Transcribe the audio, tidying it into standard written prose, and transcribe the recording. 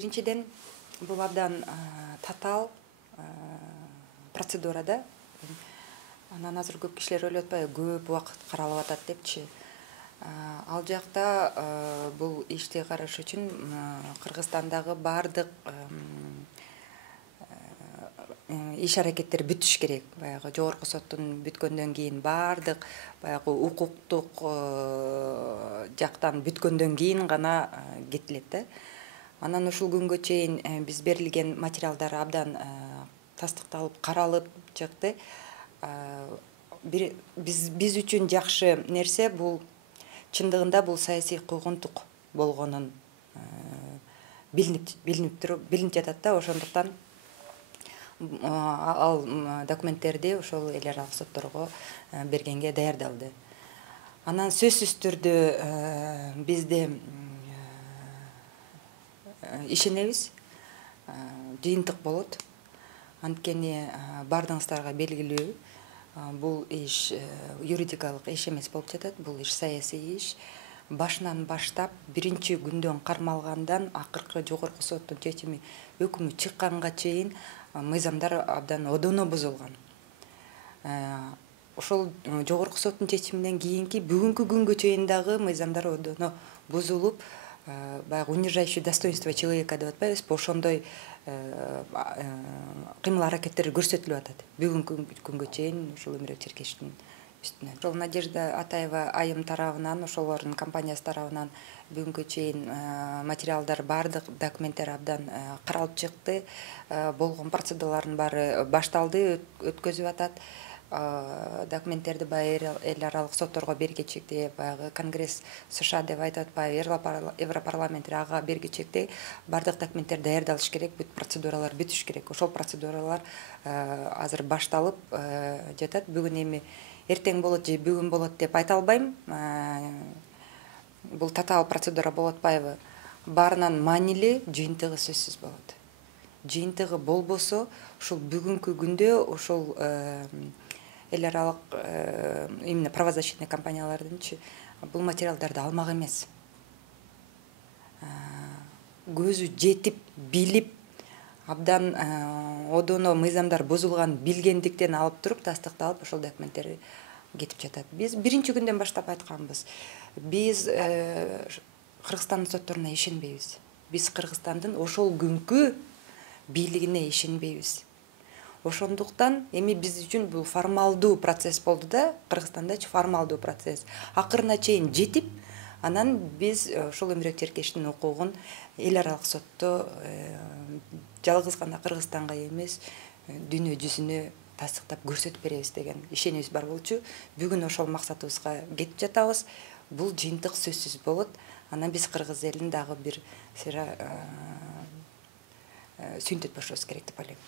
Биринчиден, бул абдан татаал процедурада. Анан азыр көп кишилер ойлоп атпайбы, көп убакыт каралып атат депчи. Ал жакта бул ишти караш үчүн Кыргызстандагы бардык иш аракеттер бүтүш керек. Баягы жогорку соттун бүткөндөн кийин бардык баягы укуктук жактан бүткөндөн кийин гана кетилет да. Анан ушул күнгө чейин биз берилген материалдар абдан тастыкталып, каралып чыкты. Биз үчүн жакшы нерсе бул чындыгында бул саясий куугунтук болгонун билинип жатат да. Ошондуктан ал документтерди ошол эл аралык сотторго бергенге даярдалды. Анан сөзсүз түрдө бизде ишенебиз, жыйынтык болот. Анткени бардыгыңыздарга белгилүү, бул иш юридикалык иш эмес болуп жатат, бул иш саясий иш. Башынан баштап биринчи күндөн кармалгандан акыркы жогорку соттун чечими өкүмү чыкканга чейин мыйзамдар абдан одоно бузулган. Ошол жогорку соттун чечиминен кийинки бүгүнкү күнгө чейин дагы мыйзамдар одоно бузулуп, баягы унижающее достоинство человека деп атпайбызбы, ошондой кыймыл аракеттер көрсөтүлүп атат бүгүнкү күнгө чейин ушул Өмүрбек Черкешевдин үстүнөн. Ошол Надежда Атаева айым тарабынан, ошолордун компаниясы тарабынан бүгүнкү чейин материалдар, бардык документтер абдан каралып чыкты. Болгон процедуралардын баары башталды, өткөзүп атат. Документтерди баягы эл аралык сотторго бергичекте, баягы Конгресс США деп айтып атпайбы, Европарламент ага бергичекте бардык документтер даярдалыш керек, бүт процедуралар бүтүш керек. Ошол процедуралар азыр башталып жатат. Бүгүн эми эртең болот же бүгүн болот деп айта албайм. Бул татаал процедура болуп атпайбы? Баарынан маанилүү, жыйынтыгы сөзсүз болот. Жыйынтыгы болбосо, ушул бүгүнкү күндө ошол эл аралык именно правозащитный компаниялардынчы бул материалдарды алмак эмес. Көзү жетип, билип, абдан одоно мыйзамдар бузулган билгендиктен алып туруп тастыкталып ошол документтер кетип жатат. Биз биринчи күндөн баштап айтканбыз. Биз Кыргызстандын сотторуна ишенбейбиз. Биз Кыргызстандын ошол күнкү бийлигине ишенбейбиз. Ошондуктан эми биз үчүн бул формалдуу процесс болду да, Кыргызстандачы формалдуу процесс. Акырына чейин жетип, анан биз ошол Өмүрбек Черкешевдин укугун эл аралык сотто жалгыз гана Кыргызстанга эмес, дүйнө жүзүнө тастыктап көрсөтүп беребиз деген ишенибиз бар болчу. Бүгүн ошол максатыбызга кетип жатабыз. Бул жыйынтык сөзсүз болот. Анан биз кыргыз элин дагы бир сыйра сүйүнтүп бошубуз керек деп ойлойм.